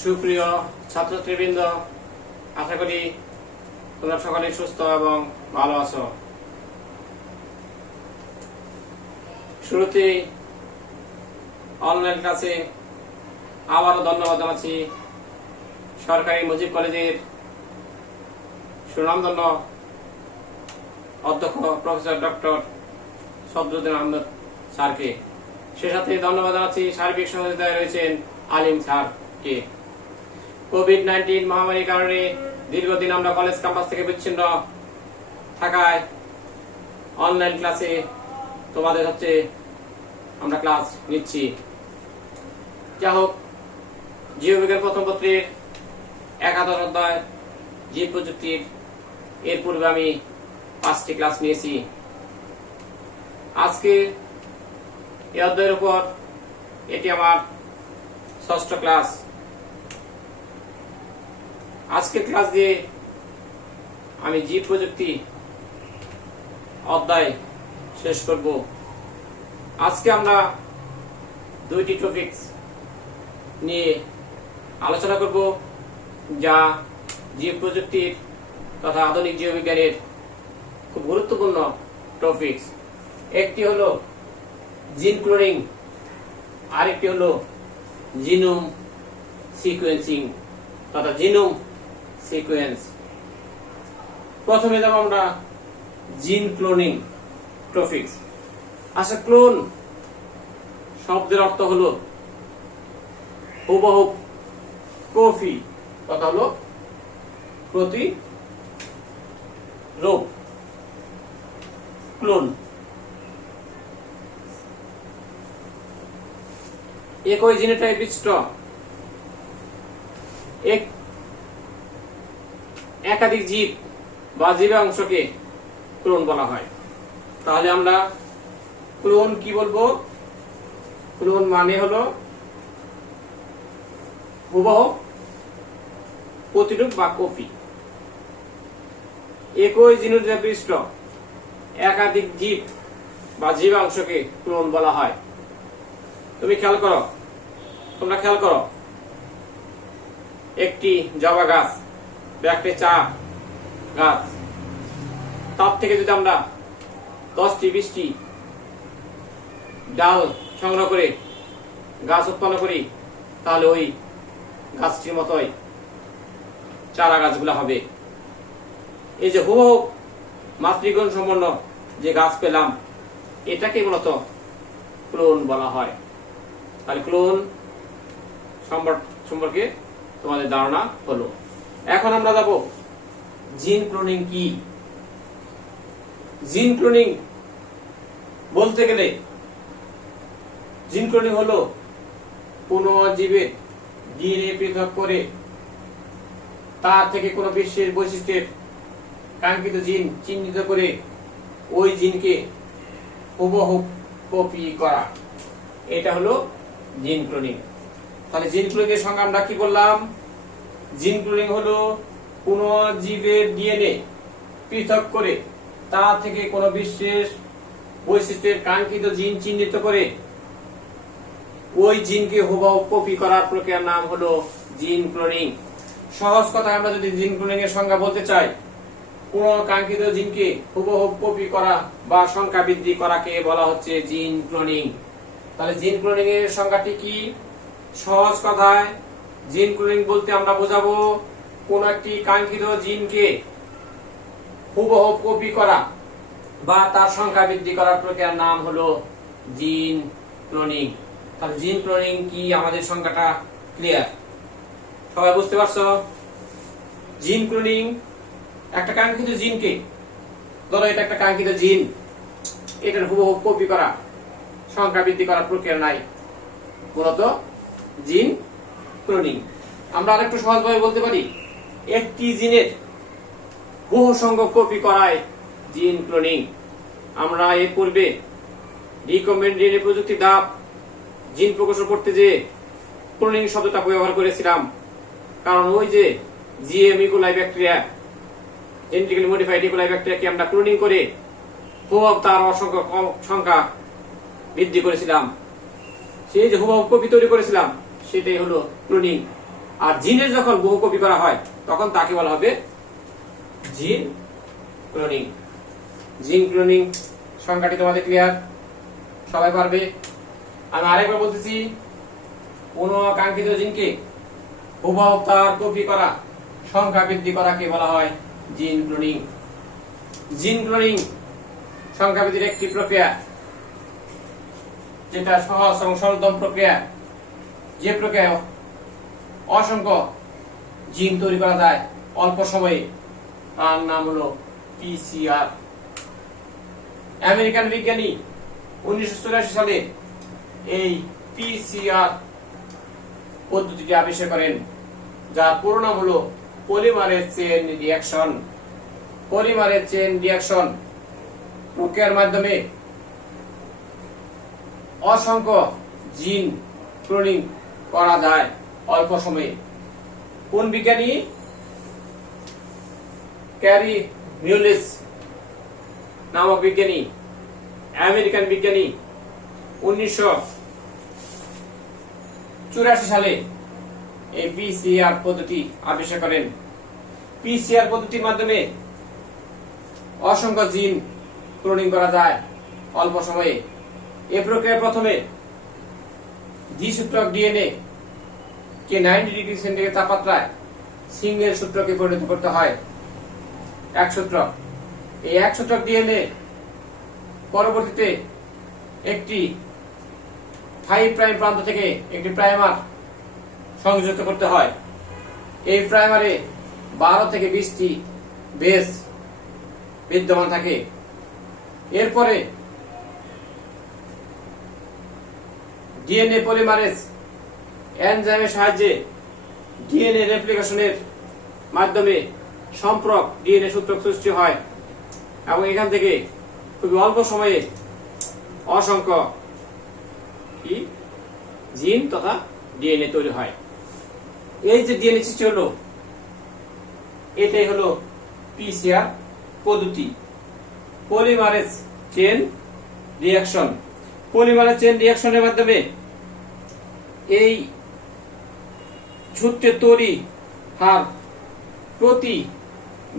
সুপ্রিয় ছাত্রছাত্রীবৃন্দ, আশা করি তোমরা সকলে সুস্থ এবং ভালো আছো। শুরুতেই অনলাইন ক্লাসে আবারও ধন্যবাদ জানাচ্ছি সরকারি মুজিব কলেজের সুনামধন্য অধ্যক্ষ প্রফেসর ডক্টর সদরুদ্দিন আহমেদ স্যারকে। সে সাথে ধন্যবাদ জানাচ্ছি সার্বিক সহযোগিতায় রয়েছেন আলিম স্যারকে। কোভিড-19 মহামারীর কারণে দীর্ঘদিন আমরা কলেজ ক্যাম্পাস থেকে বিচ্ছিন্ন থাকায় অনলাইন ক্লাসে তোমাদের হচ্ছে আমরা ক্লাস নিচ্ছি। যাই হোক, জীববিজ্ঞান প্রথম পত্রের 11 অধ্যায় জীব প্রযুক্তির এর পূর্বে আমি 5টি ক্লাস নিয়েছি। আজকে এই অধ্যায়ের উপর এটি আমার 6ষ্ঠ ক্লাস। আজকের ক্লাস দিয়ে আমি জীব প্রযুক্তি অধ্যায় শেষ করব। আজকে আমরা 2টি টপিকস নিয়ে আলোচনা করব, যা জীব প্রযুক্তির তথা আধুনিক জীববিজ্ঞানের খুব গুরুত্বপূর্ণ টপিকস। একটি হলো জিন ক্লোনিং, আরেকটি হলো জিনোম সিকোয়েন্সিং তথা জিনোম সিকোয়েন্স। প্রথমে যাব আমরা জিন ক্লোনিং টপিকস। আচ্ছা, ক্লোন শব্দের অর্থ হলো হুবহু, কপি কথা হলো প্রতিরূপ। ক্লোন একই জিনোটাইপ বিশিষ্ট একাধিক জীব বা জীবের অংশকে ক্লোন বলা হয়। তাহলে আমরা ক্লোন কি বলবো? ক্লোন মানে হলো হুবহু, প্রতিরূপ বা কপি। একই জিনোটাইপ বিশিষ্ট একাধিক জীব বা জীবাংশকে ক্লোন বলা হয়। তোমরা খেয়াল করো, একটি জবা গাছ বা একটি চা গাছ, তার থেকে যদি আমরা 10-20টি ডাল সংগ্রহ করে গাছ উৎপন্ন করি, তাহলে ওই গাছটির মতোই চারা গাছগুলো হবে। এই যে হুবহু মাতৃগুণ সম্পন্ন যে গাছ পেলাম, এটাকে মূলত ক্লোন বলা হয়। তাহলে ক্লোন সম্পর্কে তোমাদের ধারণা হলো। এখন আমরা যাব জিন ক্লোনিং কি। জিন ক্লোনিং বলতে গেলে জিন ক্লোনিং হলো কোন জীবের ডিএনএ পৃথক করে তার থেকে কোনো বিশেষ বৈশিষ্ট্যের কাঙ্ক্ষিত জিন চিহ্নিত করে ওই জিনকে হুবহু কপি করা, এটা হলো জিন ক্লোনিং। তাহলে জিন ক্লোনিং এর সঙ্গে আমরা কি বললাম? জিন ক্লোনিং হলো কোন জীবের ডিএনএ পৃথক করে তা থেকে কোনো বিশেষ বৈশিষ্ট্যের কাঙ্ক্ষিত জিন চিহ্নিত করে ওই জিনকে হুবহু কপি করার প্রক্রিয়ার নাম হলো জিন ক্লোনিং। সহজ কথায় আমরা যদি জিন ক্লোনিং এর সংজ্ঞা বলতে চাই, কোন কাঙ্ক্ষিত জিনকে হুবহু কপি করা বা সংখ্যা বৃদ্ধি করাকে বলা হচ্ছে জিন ক্লোনিং। তাহলে জিন ক্লোনিং এর সংজ্ঞাটি কি? সহজ কথায় জিন ক্লোনিং বলতে আমরা বোঝাবো কোন একটি কাঙ্ক্ষিত জিনকে হুবহু কপি করা বা তার সংখ্যা বৃদ্ধি করার প্রক্রিয়ার নাম হলো জিন ক্লোনিং। তাহলে জিন ক্লোনিং কি, আমাদের সংজ্ঞাটা ক্লিয়ার? সবাই বুঝতে পারছো? জিন ক্লোনিং একটা কাঙ্ক্ষিত জিনকে, ধরো এটা একটা কাঙ্ক্ষিত জিন, এটার হুবহু কপি করা, সংখ্যা বৃদ্ধি করার প্রক্রিয়া নাই, মূলত জিন ক্লোনিং। আমরা আরেকটু সহজভাবে বলতে পারি, একটি জিনের বহু সংখ্যক কপি করায় জিন ক্লোনিং। আমরা এর পূর্বে রিকম্বিনেন্ট ডিএনএ প্রযুক্তি ধাপ জিন প্রকৌশল করতে যে ক্লোনিং শব্দটা ব্যবহার করেছিলাম, কারণ ওই যে GM E coli bacteria, genetically modified E coli ব্যাকটেরিয়াকে আমরা ক্লোনিং করে হুবহু তার অসংখ্য সংখ্যা বৃদ্ধি করেছিলাম। সেই যে হুবহু কপি তৈরি করেছিলাম, সেটাই হলো ক্লোনিং। আর জিনের যখন বহু কপি করা হয় তখন তাকে বলা হবে জিন ক্লোনিং। জিন ক্লোনিং সংখ্যাটি তোমাদের ক্লিয়ার, সবাই পারবে। আমি আরেকবার বলতেছি, কোন কাঙ্ক্ষিত জিনকে হুবহু তার কপি করা, সংখ্যা বৃদ্ধি করাকে বলা হয় জিন ক্লোনিং। জিন ক্লোনিং সংখ্যা বৃদ্ধির একটি প্রক্রিয়া, যেটা সহজ এবং সরলতম প্রক্রিয়া, যে প্রক্রিয়া অসংখ্য জিন তৈরি করা যায় অল্প সময়ে, তার নাম হলো পিসিআর। আমেরিকান বিজ্ঞানী 1984 সালে এই পিসিআর পদ্ধতিটি আবিষ্কার করেন, যার পুরো নাম হলো polymerase chain reaction. Polymerase chain reaction প্রক্রিয়ার মাধ্যমে অসংখ্য জিন ক্লোনিং করা যায় অল্প সময়ে। কোন বিজ্ঞানী? ক্যারি মিউলিস নামক বিজ্ঞানী, আমেরিকান বিজ্ঞানী 1984 সালে এই পিসিআর পদ্ধতি আবিষ্কার করেন। পিসিআর পদ্ধতির মাধ্যমে অসংখ্য জিন ক্লোনিং করা যায় অল্প সময়ে। এই প্রক্রিয়ায় প্রথমে দ্বিসূত্রক ডিএনএ কে 90 ডিগ্রি সেন্টিগ্রেড তাপমাত্রায় সিঙ্গেল সূত্রকে পরিণত করতে হয় এক সূত্রক। এই এক সূত্রক ডিএনএ পরবর্তীতে একটি 5 প্রাইম প্রান্ত থেকে একটি প্রাইমার সংযুক্ত করতে হয়। এই প্রাইমারে 12 থেকে 20টি বেস বিদ্যমান থাকে। এরপরে ডিএনএ পলিমারেজ এনজাইমের সাহায্যে ডিএনএ রেপ্লিকেশনের মাধ্যমে সম্পর্ক ডিএনএ সূত্রক সৃষ্টি হয় এবং এখান থেকে খুবই অল্প সময়ে অসংখ্য জিন তথা ডিএনএ তৈরি হয়। এই যে ডিএনএ সৃষ্টি হলো, এটাই হলো পিসিআর পদ্ধতি, polymerase chain reaction. Polymerase chain রিঅ্যাকশনের মাধ্যমে এই সূত্রের তৈরি হার প্রতি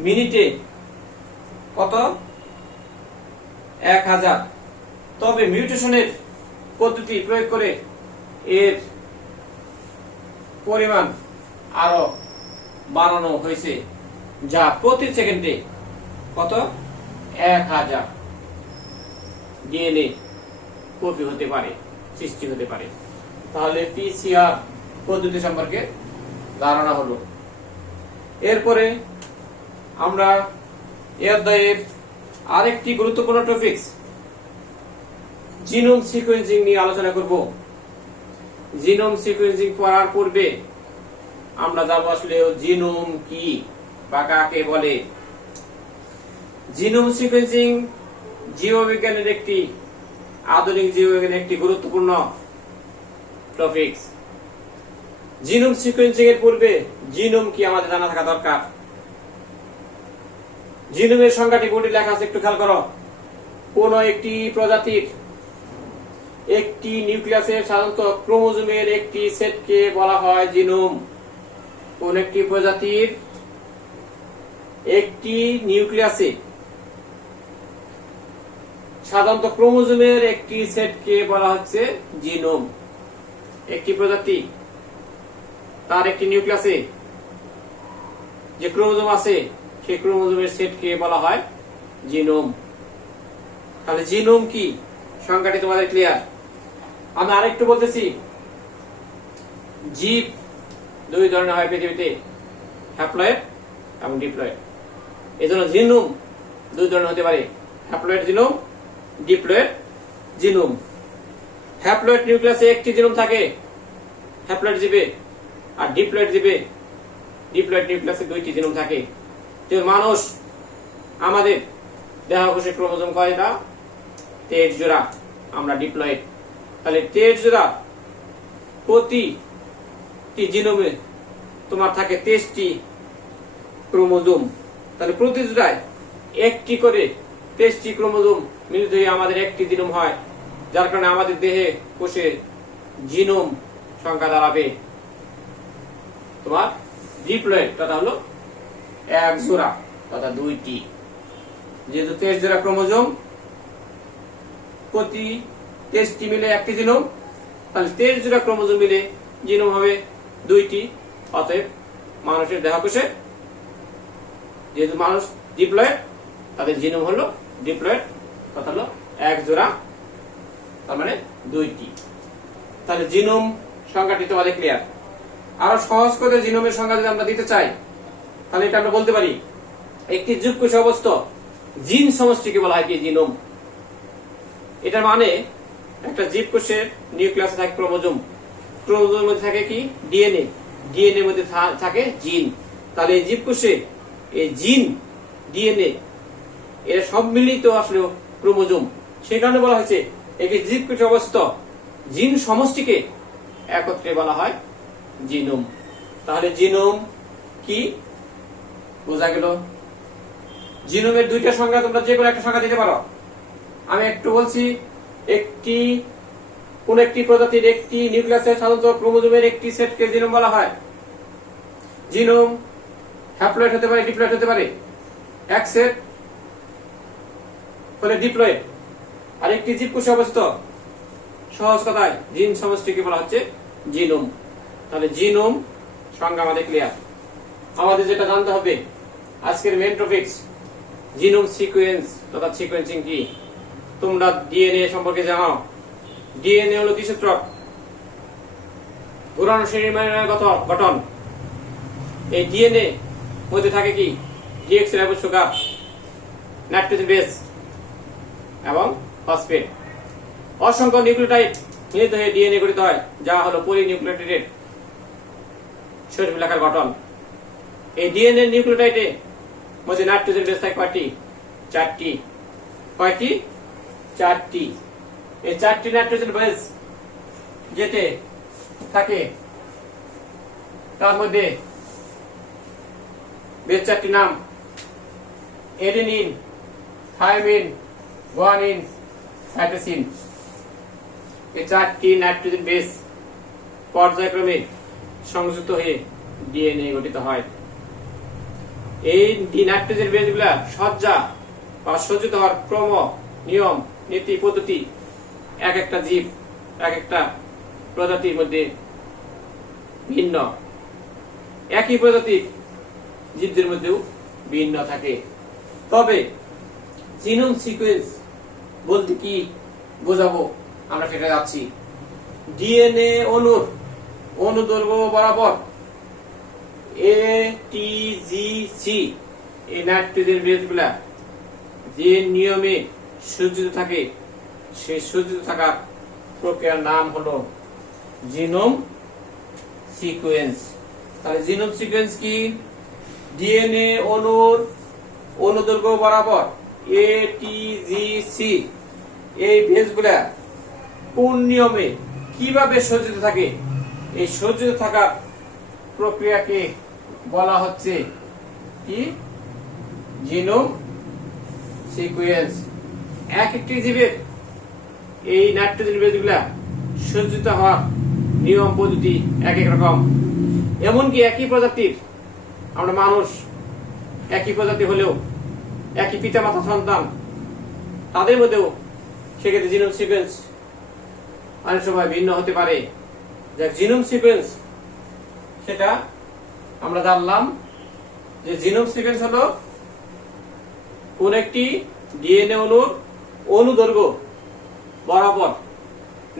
মিনিটে কত? 1000। তবে মিউটেশনের পদ্ধতি প্রয়োগ করে এর পরিমাণ আরো বাড়ানো হয়েছে, যা প্রতি সেকেন্ডে কত? 1000 ডিএনএ কপি হতে পারে, সৃষ্টি হতে পারে। তাহলে পিসিআর পদ্ধতি সম্পর্কে ধারণা হলো। এরপরে আমরা এই অধ্যায়ের আরেকটি গুরুত্বপূর্ণ টপিকস জিনোম সিকোয়েন্সিং নিয়ে আলোচনা করব। জিনোম সিকোয়েন্সিং পড়ার পূর্বে আমরা যাব আসলে জিনোম কি বা কাকে বলে। জিনোম সিকোয়েন্সিং জীববিজ্ঞানের একটি আধুনিক জীববিজ্ঞানের একটি গুরুত্বপূর্ণ টপিকস। জিনোম সিকোয়েন্সিং এর পূর্বে জিনোম কি আমাদের জানা থাকা দরকার। জিনোমের সংখ্যাটি বোর্ডে লেখা আছে, একটু খেয়াল করো। কোন একটি প্রজাতির একটি নিউক্লিয়াসের সাধারণত ক্রোমোজোমের একটি সেটকে বলা হয় জিনোম। কোন একটি প্রজাতির একটি নিউক্লিয়াসে সাধারণত ক্রোমোজোমের একটি সেটকে বলা হচ্ছে জিনোম। একটি প্রজাতি তার একটি নিউক্লিয়াসে যে ক্রোমোজোম আছে সেই ক্রোমোজোমের সেটকে বলা হয় জিনোম। তাহলে জিনোম কি সংখ্যাটি তোমাদের ক্লিয়ার? আমি আরেকটু বলতেছি, জীব দুই ধরনের হয় পৃথিবীতে, হ্যাপ্লয়েড এবং ডিপ্লয়েড। এজন্য জিনোম দুই ধরনের হতে পারে, haploid genome, diploid genome. Haploid নিউক্লিয়াসে একটি জিনোম থাকে হ্যাপ্লয়েড জীবে, আর ডিপ্লয়েড জীবে ডিপ্লয়েড নিউক্লিয়াসে দুইটি জিনোম থাকে। যে মানুষ, আমাদের দেহকোষে ক্রোমোজোম কয়টা? 23 জোড়া, আমরা ডিপ্লয়েড। তাহলে 23 জোড়া, প্রতিটি জিনোমে তোমার থাকে 23টি ক্রোমোজোম। তাহলে প্রতি জোড়ায় একটি করে 23টি ক্রোমোজোম মিলিত হয়ে আমাদের একটি জিনোম হয়, যার কারণে আমাদের দেহে কোষে জিনোম সংখ্যা দাঁড়াবে তোমার ডিপ্লয়েড তথা হলো এক জোড়া তথা 2টি। যেহেতু 23 জোড়া ক্রোমোজোম, প্রতি 23টি মিলে একটি জিনোম, তাহলে 23 জোড়া ক্রোমোজোম মিলে জিনোম হবে 2টি। অতএব মানুষের দেহকোষে যেহেতু মানুষ ডিপ্লয়েড, তাদের জিনোম হলো ডিপ্লয়েড তথা হলো এক জোড়া, তার মানে 2টি। তাহলে জিনোম সংখ্যাটি তোমাদের ক্লিয়ার। আরো সহজ করে জিনোমের সংখ্যা যদি আমরা দিতে চাই, তাহলে এটা আমরা বলতে পারি একটি জীবকোষে অবস্থিত জিন সমষ্টিকে বলা হয় কি জিনোম। এটার মানে একটা জীবকোষের নিউক্লিয়াসে থাকে ক্রোমোজোম, ক্রোমোজোমের মধ্যে থাকে কি ডিএনএ, ডিএনএ মধ্যে থাকে জিন। তাহলে এই জীবকোষে এই জিন ডিএনএ এরা সব মিলিত আসলে ক্রোমোজোম। সেই কারণে বলা হয়েছে একটি জীবকোষে অবস্থিত জিন সমষ্টিকে একত্রে বলা হয় জিনোম। তাহলে জিনোম কি বোঝা গেল? জিনোমের 2টা সংখ্যা তোমরা যে কোনো একটা সংখ্যা দিতে পারো। আমি একটু বলছি, কোন একটি প্রজাতির একটি নিউক্লিয়াসের সাধারণত ক্রোমোজোমের একটি সেটকে জিনোম বলা হয়। জিনোম হ্যাপ্লয়েড হতে পারে, ডিপ্লয়েড হতে পারে। এক সেট হলে ডিপ্লয়েড, আর একটি জীবকোষে অবস্থিত সহজ কথায় জিন সমষ্টিকে বলা হচ্ছে জিনোম। তাহলে জিনোম সংজ্ঞা আমাদের ক্লিয়ার। আমাদের যেটা জানতে হবে আজকের মেন টপিকস জিনোম সিকোয়েন্স তথা সিকোয়েন্সিং কি। তোমরা ডিএনএ সম্পর্কে জানো, ডিএনএ হলো দ্বিসূত্রক ঘোরানো শ্রেণীর গঠন। এই ডিএনএ মধ্যে থাকে কি ডিঅক্সিরাইবোজ সুগার, নাইট্রোজেন বেস এবং ফসফেট। অসংখ্য নিউক্লিওটাইড মিলিত হয়ে ডিএনএ গঠিত হয়, যা হলো পলিনিউক্লিওটাইডের শরীরবিলাকার গঠন। এই ডিএনএ নিউক্লিওটাইডে মধ্যে নাইট্রোজেন বেস থাকে কয়টি? 4টি। কয়টি? 4টি। এই 4টি নাইট্রোজেন বেস যেতে থাকে তার মধ্যে বেস 4টি নাম এডেনিন, থাইমিন, গুয়ানিন, সাইটোসিন। এই 4টি নাইট্রোজেন বেস পর্যায়ক্রমে সংযুক্ত হয়ে ডিএনএ গঠিত হয়। এই নাইট্রোজেন বেসগুলা সজ্জা বা সজ্জিত হওয়ার ক্রম, নিয়ম, নীতি, পদ্ধতি এক একটা জীব, এক একটা প্রজাতির মধ্যে ভিন্ন। একই প্রজাতির জীবদের মধ্যেও ভিন্ন থাকে। তবে জিনোম সিকোয়েন্স বলতে কি বোঝাবো আমরা সেটা যাচ্ছি। ডিএনএ অণুর অনুদৈর্ঘ্য বরাবর ATGC এই নাইট্রোজেন বেসগুলা যে নিয়মে সজ্জিত থাকে, সেই সজ্জিত থাকার প্রক্রিয়ার নাম হলো জিনোম সিকোয়েন্স। তাহলে জিনোম সিকোয়েন্স কি? ডিএনএ অণুর অনুদৈর্ঘ্য বরাবর ATGC এই বেসগুলা কোন নিয়মে কিভাবে সজ্জিত থাকে, এই সজ্জিত থাকার প্রক্রিয়াকে বলা হচ্ছে কি জিনোম সিকোয়েন্স। এক একটি জীবের এই নাইট্রোজেন বেসগুলা সজ্জিত হওয়ার নিয়ম পদ্ধতি এক এক রকম। এমনকি একই প্রজাতির আমরা মানুষ, একই প্রজাতি হলেও একই পিতা মাতা সন্তান, তাদের মধ্যেও সেক্ষেত্রে জিনোম সিকোয়েন্স অনেক সময় ভিন্ন হতে পারে। যে জিনোম সিকোয়েন্স সেটা আমরা জানলাম যে জিনোম সিকোয়েন্স হলো কোন একটি ডিএনএ অণুর অনুদৈর্ঘ্য বরাবর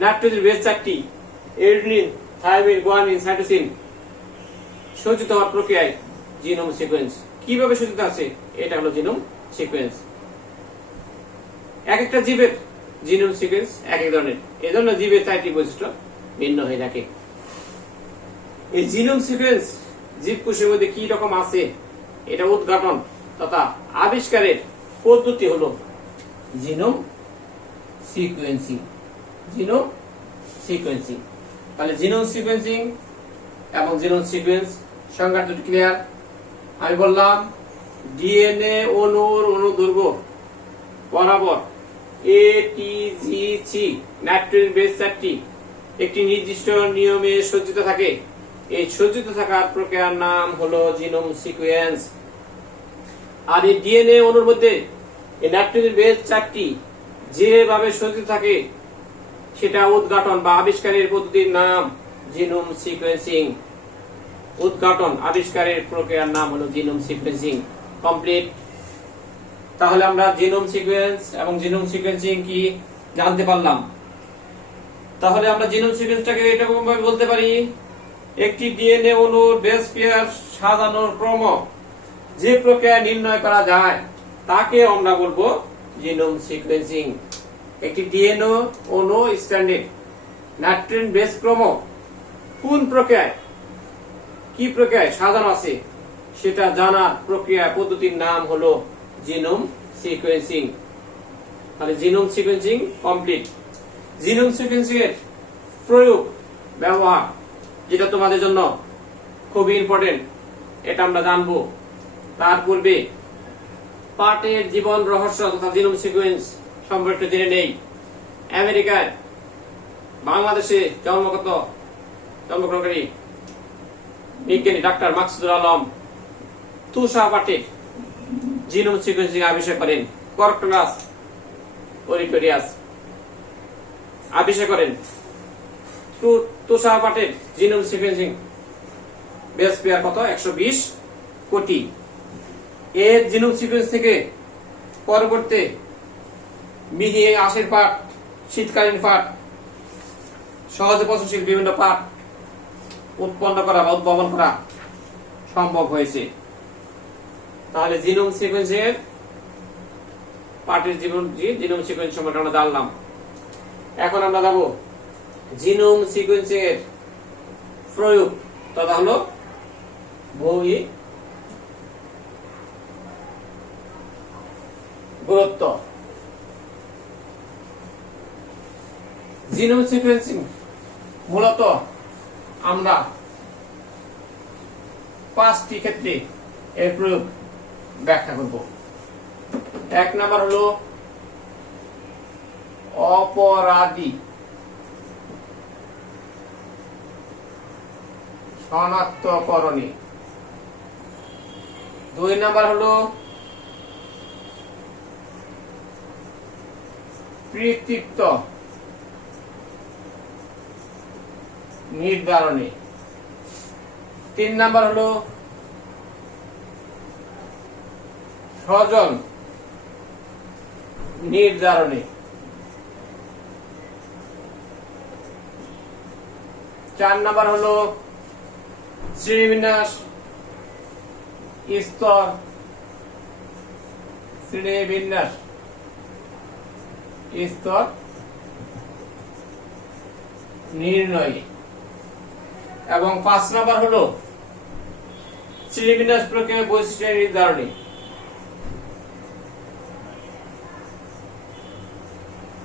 নাইট্রোজেন বেস 4টি এডেনিন, থাইমিন, গুয়ানিন, সাইটোসিন সজ্জিত হওয়ার প্রক্রিয়ায় জিনোম সিকোয়েন্স। কিভাবে সজ্জিত আছে এটা হলো জিনোম সিকোয়েন্স। এক একটা জীবের জিনোম সিকোয়েন্স এক এক ধরনের, এজন্য জীবের 4টি বৈশিষ্ট্য ভিন্ন হয়ে থাকে। এই জিনোম সিকোয়েন্স জীবকোষের মধ্যে কি রকম আছে এটা উদ্ঘাটন তথা আবিষ্কারের পদ্ধতি হলো জিনোম সিকোয়েন্সিং। Genome sequencing. তাহলে জিনোম সিকোয়েন্সিং এবং জিনোম সিকোয়েন্স সংজ্ঞা দুটি ক্লিয়ার। আমি বললাম ডিএনএ অণুর অনুদৈর্ঘ্য বরাবর ATGC নাইট্রোজেন বেস 4টি একটি নির্দিষ্ট নিয়মে সজ্জিত থাকে, এই সজ্জিত থাকার প্রক্রিয়ার নাম হলো জিনোম সিকোয়েন্স। আর এই ডিএনএ অণুর মধ্যে এই নাইট্রোজেন বেস চারটি যেভাবে সজ্জিত থাকে সেটা উদ্ঘাটন বা আবিষ্কারের পদ্ধতির নাম জিনোম সিকোয়েন্সিং। উদ্ঘাটন আবিষ্কারের প্রক্রিয়ার নাম হলো জিনোম সিকোয়েন্সিং। কমপ্লিট। তাহলে আমরা জিনোম সিকোয়েন্স এবং জিনোম সিকোয়েন্সিং কি জানতে পারলাম। তাহলে আমরা জিনোম সিকোয়েন্সটাকে এরকম ভাবে বলতে পারি, একটি ডিএনএ অণুর বেস পেয়ার সাজানোর ক্রম যে প্রক্রিয়া নির্ণয় করা যায় তাকে আমরা বলবো জিনোম সিকোয়েন্সিং। একটি ডিএনএ অণু স্ট্যান্ডার্ড নাইট্রোজেন বেস ক্রম কোন প্রক্রিয়ায় কি প্রক্রিয়ায় সাজানো আছে সেটা জানার প্রক্রিয়া পদ্ধতির নাম হলো জিনোম সিকোয়েন্সিং। তাহলে genome sequencing complete. Genome sequencing এর প্রয়োগ ব্যবহার যেটা তোমাদের জন্য খুবই ইম্পর্টেন্ট, এটা আমরা জানবো। তার পূর্বে পার্টের জীবন রহস্য তথা জিনোম সিকোয়েন্স সম্পর্কে জেনে নেই। আমেরিকায় বাংলাদেশে জন্মগ্রহণকারী বিজ্ঞানী ডাক্তার মাকসুদুল আলম তুষা পাটের জিনোম সিকোয়েন্সিং আবিষ্কার করেন। কর্কলাস ওরিটোরিয়াস আবিষ্কার করেন। তুষা পাটের জিনোম সিকোয়েন্সিং বেস পেয়ার কত 120 কোটি। এর জিনোম সিকোয়েন্স থেকে পরবর্তী মিলিয়ে আশের পাট, শীতকালীন পাট, সহজে পচনশীল বিভিন্ন পাট উৎপন্ন করা বা উদ্ভাবন করা সম্ভব হয়েছে। তাহলে জিনোম সিকোয়েন্সের পার্টের জিনোম সিকোয়েন্স সম্পর্কে আমরা জানলাম। এখন আমরা যাব জিনোম সিকোয়েন্সের প্রয়োগ তথা হলো বহু গুরুত্ব। জিনোম সিকোয়েন্সিং মূলত আমরা 5টি ক্ষেত্রে এর প্রয়োগ ব্যাখ্যা করব। 1 নাম্বার হলো অপরাধী শনাক্তকরণে। 2 নাম্বার হলো কৃতিত্ব নির্ধারণে। 3 নাম্বার হলো স্বজন নির্ধারণে। 4 নাম্বার হলো শ্রেণীবিন্যাস স্তর নির্ণয়। এবং 5 নাম্বার হলো শ্রেণীবিন্যাস প্রক্রিয়ার বৈশিষ্ট্য নির্ধারণে।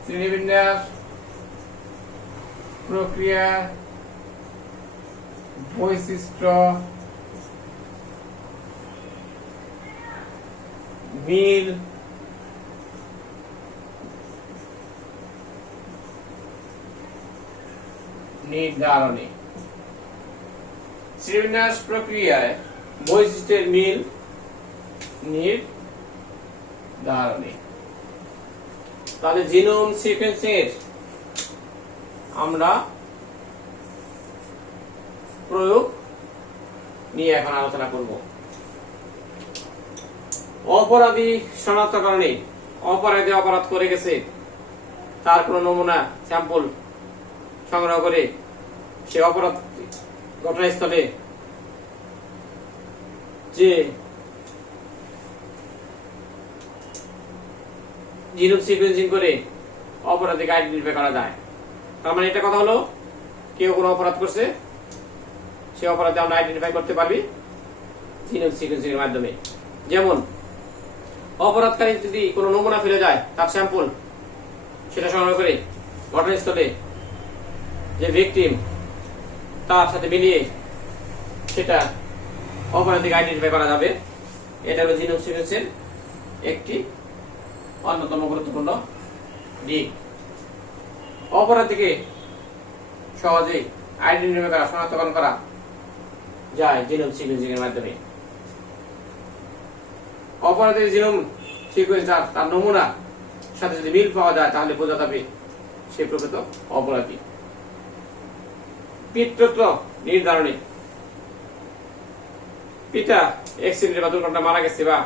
শ্রেণীবিন্যাস প্রক্রিয়া বৈশিষ্ট্য মিল নির্ধারণে। শ্রেণীবিন্যাস প্রক্রিয়ায় বৈশিষ্ট্যের মিল নির্ধারণে। তাহলে জিনোম সিকোয়েন্সিং আমরা প্রয়োগ নিয়ে এখন আলোচনা করব। অপরাধী শনাক্তকরণে অপরাধী অপরাধ করে গেছে তার কোন নমুনা স্যাম্পল সংগ্রহ করে সে অপরাধ ঘটনাস্থলে যে জিনোম সিকোয়েন্সিং করে অপরাধীকে আইডেন্টিফাই করা যায়। তার মানে এটা কথা হলো কেউ কোনো অপরাধ করছে সে অপরাধে আমরা আইডেন্টিফাই করতে পারবি জিনোম সিকোয়েন্সিং এর মাধ্যমে। যেমন অপরাধকারী যদি কোনো নমুনা ফেলে যায় তার স্যাম্পল সেটা সংগ্রহ করে ঘটনাস্থলে যে ভিকটিম তার সাথে মিলিয়ে সেটা অপরাধীকে আইডেন্টিফাই করা যাবে। এটা হলো জিনোম সিকোয়েন্সের একটি অন্যতম গুরুত্বপূর্ণ দিক। অপরাধীকে সহজেই আইডেন্টিফাই করা শনাক্তকরণ করা যায় জিনোম সিকোয়েন্সিং এর মাধ্যমে। অপরাধের জিনোম সিকোয়েন্স তার নমুনা সাথে যদি মিল পাওয়া যায় তাহলে বোঝা যাবে সে প্রকৃত অপরাধী। পিতৃত্ব নির্ধারণে পিতা অ্যাক্সিডেন্টে বা দুর্ঘটনা মারা গেছে বা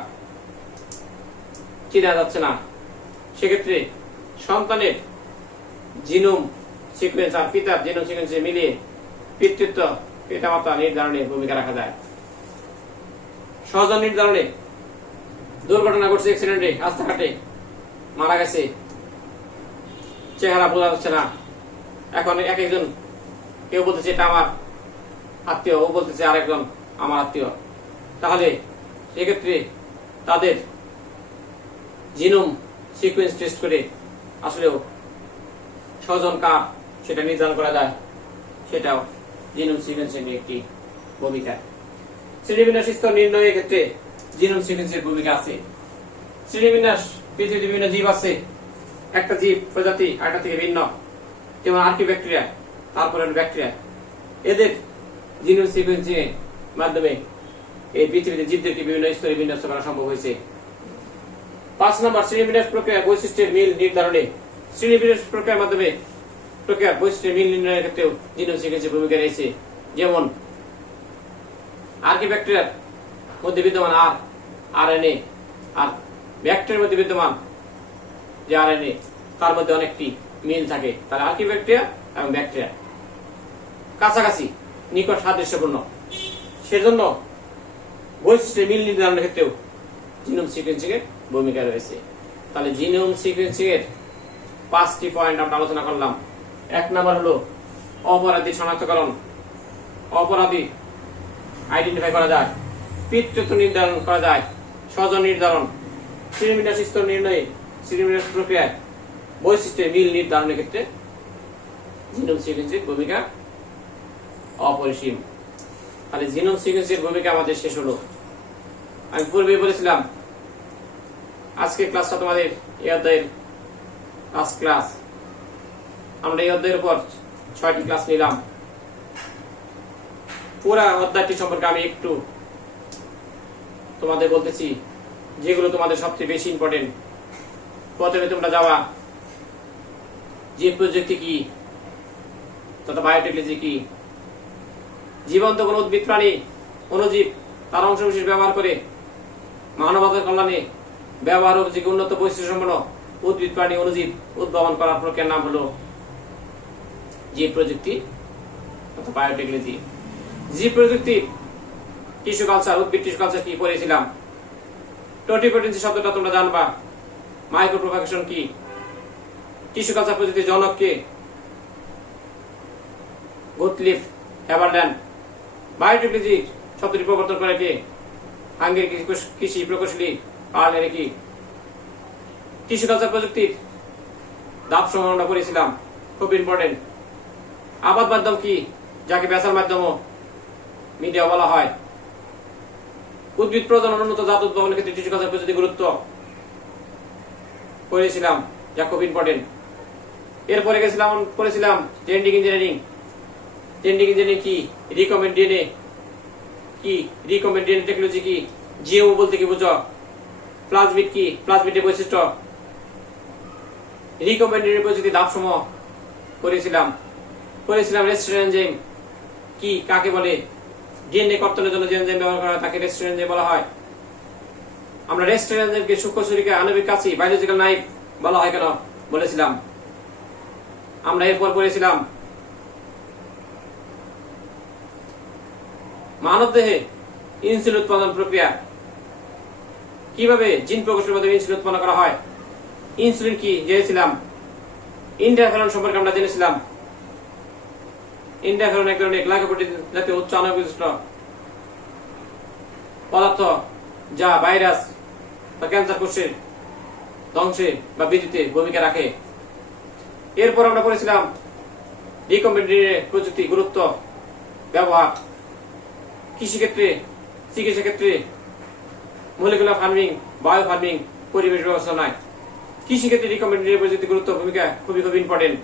চেনা যাচ্ছে না, সেক্ষেত্রে সন্তানের জিনোম সিকোয়েন্স আর পিতার জিনোম সিকোয়েন্সে মিলিয়ে পিতৃত্ব পিতামাতা নির্ধারণে ভূমিকা রাখা যায়। স্বজন নির্ধারণে দুর্ঘটনা ঘটছে, অ্যাক্সিডেন্টে রাস্তাঘাটে মারা গেছে, চেহারা বোঝা যাচ্ছে না, এখন এক একজন কেউ বলতেছে এটা আমার আত্মীয়, ও বলতেছে আরেকজন আমার আত্মীয়, তাহলে সেক্ষেত্রে তাদের জিনোম সিকোয়েন্স টেস্ট করে আসলেও স্বজন কার সেটা নির্ধারণ করা যায়, সেটাও জিনোম সিকোয়েন্সিং একটি ভূমিকা। শ্রেণীবিন্যাস স্তর নির্ণয়ের ক্ষেত্রে জিনোম সিকোয়েন্সের ভূমিকা আছে। শ্রেণীবিন্যাস পৃথিবীতে বিভিন্ন জীব আছে, একটা জীব প্রজাতি আরেকটা থেকে ভিন্ন, যেমন আর্কিব্যাকটেরিয়া, তারপরে ব্যাকটেরিয়া, এদের জিনোম সিকোয়েন্সিং এর মাধ্যমে এই পৃথিবীতে জীবদেরকে বিভিন্ন স্তরে বিন্যস্ত করা সম্ভব হয়েছে। 5 নম্বর শ্রেণীবিন্যাস প্রক্রিয়া বৈশিষ্ট্যের মিল নির্ধারণে শ্রেণীবিন্যাস প্রক্রিয়ার মাধ্যমে বৈশিষ্ট্যের মিল নির্ণয়ের ক্ষেত্রেও জিনোম সিকোয়েন্সের ভূমিকা রয়েছে। যেমন আর্কিব্যাকটেরিয়ার মধ্যে বিদ্যমান আরএনএ আর ব্যাকটেরিয়ার মধ্যে বিদ্যমান যে আরএনএ তার মধ্যে অনেকটি মিল থাকে, তাহলে আর্কিব্যাকটেরিয়া এবং ব্যাকটেরিয়া কাছাকাছি নিকট সাদৃশ্যপূর্ণ, সেজন্য বৈশিষ্ট্যের মিল নির্ধারণের ক্ষেত্রেও জিনোম সিকোয়েন্সিং এর ভূমিকা রয়েছে। তাহলে জিনোম সিকোয়েন্সিং এর 5টি পয়েন্ট আমরা আলোচনা করলাম। 1 নম্বর হলো অপরাধী শনাক্তকরণ, অপরাধী আইডেন্টিফাই করা যায়, পিতৃত্ব নির্ধারণ করা যায়, স্বজন নির্ধারণ, শ্রেণীবিন্যাস স্তর নির্ণয়ে শ্রেণীবিন্যাস প্রক্রিয়ায় বৈশিষ্ট্যের মিল নির্ধারণের ক্ষেত্রে জিনোম সিকোয়েন্সের ভূমিকা অপরিসীম। তাহলে জিনোম সিকোয়েন্সের ভূমিকা আমাদের শেষ হলো। আমি পূর্বে বলেছিলাম আজকে ক্লাসটা তোমাদের এই অধ্যায়ের লাস্ট ক্লাস। আমরা এই অধ্যায়ের উপর 6টি ক্লাস নিলাম। পুরা অধ্যায়টি সম্পর্কে আমি একটু তোমাদের বলতেছি, যেগুলো তোমাদের সবচেয়ে বেশি ইম্পর্টেন্ট। প্রথমে তোমরা যাওয়া জীব প্রযুক্তি কি তথা বায়োটেকনোলজি কি, জীবন্ত কোন উদ্ভিদ প্রাণী অণুজীব তার অংশবিশেষ ব্যবহার করে মানবতার কল্যাণে ব্যবহার উপযোগী উন্নত বৈশিষ্ট্য সম্পন্ন উদ্ভিদ প্রাণী অণুজীব উদ্ভাবন করার প্রক্রিয়ার নাম হলো জীব প্রযুক্তি তথা বায়োটেকনোলজি। জীব প্রযুক্তি টিস্যু কালচার, উদ্ভিদ টিস্যু কালচার কি পড়েছিলাম। টোটিপোটেন্সি শব্দটা তোমরা জানবা। মাইক্রোপ্রোপাগেশন কি, টিস্যু কালচার প্রযুক্তির জনক কে, গুটলিফ হেবারল্যান্ড। বায়োটেকনোলজি শব্দটি প্রবর্তন করে কে, হাঙ্গেরি কৃষি প্রকৌশলী কার্ল এরিকি। টিস্যু কালচার প্রযুক্তির ধাপ সমূহ আমরা পড়েছিলাম, খুব ইম্পর্টেন্ট। আবাদ মাধ্যম কি, যাকে বেসাল মাধ্যম মিডিয়া বলা হয়। উদ্ভিদ প্রজনন উন্নত জাত উদ্ভাবনের ক্ষেত্রে টিস্যু কালচার প্রযুক্তির গুরুত্ব পড়েছিলাম, যা খুব ইম্পর্টেন্ট। এরপরে পড়েছিলাম জেনেটিক ইঞ্জিনিয়ারিং। জেনেটিক ইঞ্জিনিয়ারিং কি, রিকমেন্ড ডিএনএ কি, রিকমেন্ড ডিএনএ টেকনোলজি কি, জিএমও বলতে কি বুঝো, প্লাজমিড কি, প্লাজমিডের বৈশিষ্ট্য, রিকমেন্ড ডিএনএ প্রযুক্তি ধাপসমূহ পড়েছিলাম। রেজিস্ট্রেশন এনজাইম কি, কাকে বলে, ডিএনএ কর্তনের জন্য যে এনজাইম ব্যবহার করা হয় তাকে রেজিস্ট্রেশন এনজাইম বলা হয়। আমরা রেজিস্ট্রেশন এনজাইমকে সূক্ষ্ম ছুরিকা, আণবিক কাঁচি, বায়োলজিক্যাল নাইফ বলা হয় কেন বলেছিলাম। আমরা এরপর পড়েছিলাম মানবদেহে ইনসুলিন উৎপাদন প্রক্রিয়া, কিভাবে জিন প্রকৌশলের মাধ্যমে ইনসুলিন উৎপন্ন করা হয়। ইনসুলিন কি জেনেছিলাম। ইন্টারফেরন সম্পর্কে আমরা জেনেছিলাম। ইন্টারফেরন এক ধরনের গ্লাইকোপ্রোটিন জাতীয় উচ্চ আণবিক বিশিষ্ট পদার্থ, যা ভাইরাস বা ক্যান্সার কোষের ধ্বংসে বা বৃদ্ধিতে ভূমিকা রাখে। এরপর আমরা পড়েছিলাম রিকমেন্ড ডিএনএ প্রযুক্তি গুরুত্ব, ব্যবহার কৃষিক্ষেত্রে, চিকিৎসা ক্ষেত্রে, মলিকুলার ফার্মিং, বায়ো ফার্মিং, পরিবেশ ব্যবস্থাপনায়। কৃষিক্ষেত্রে রিকমেন্ড ডিএনএ প্রযুক্তি গুরুত্ব ভূমিকা খুবই খুব ইম্পর্টেন্ট,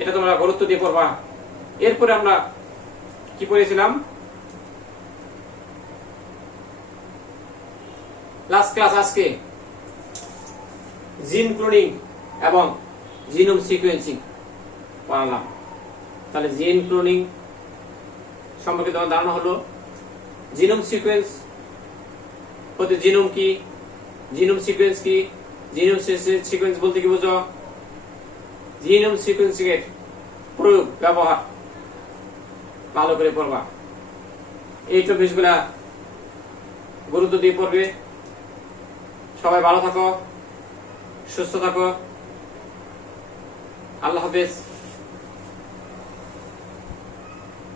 এটা তোমরা গুরুত্ব দিয়ে পড়বা। এরপরে আমরা কি পড়েছিলাম, লাস্ট ক্লাস আজকে জিন ক্লোনিং এবং জিনোম সিকোয়েন্সিং পড়ালাম। তাহলে জিন ক্লোনিং সম্পর্কে তোমার ধারণা হলো। জিনোম সিকোয়েন্স হতে জিনোম কি, জিনোম সিকোয়েন্স কি, জিনোম সিকোয়েন্স বলতে কি বুঝো, জিনোম সিকোয়েন্সিং এর প্রয়োগ ব্যবহার ভালো করে পড়বা। এই টপিকগুলা গুরুত্ব দিয়ে পড়বে। সবাই ভালো থাকো, সুস্থ থাকো। আল্লাহ হাফেজ।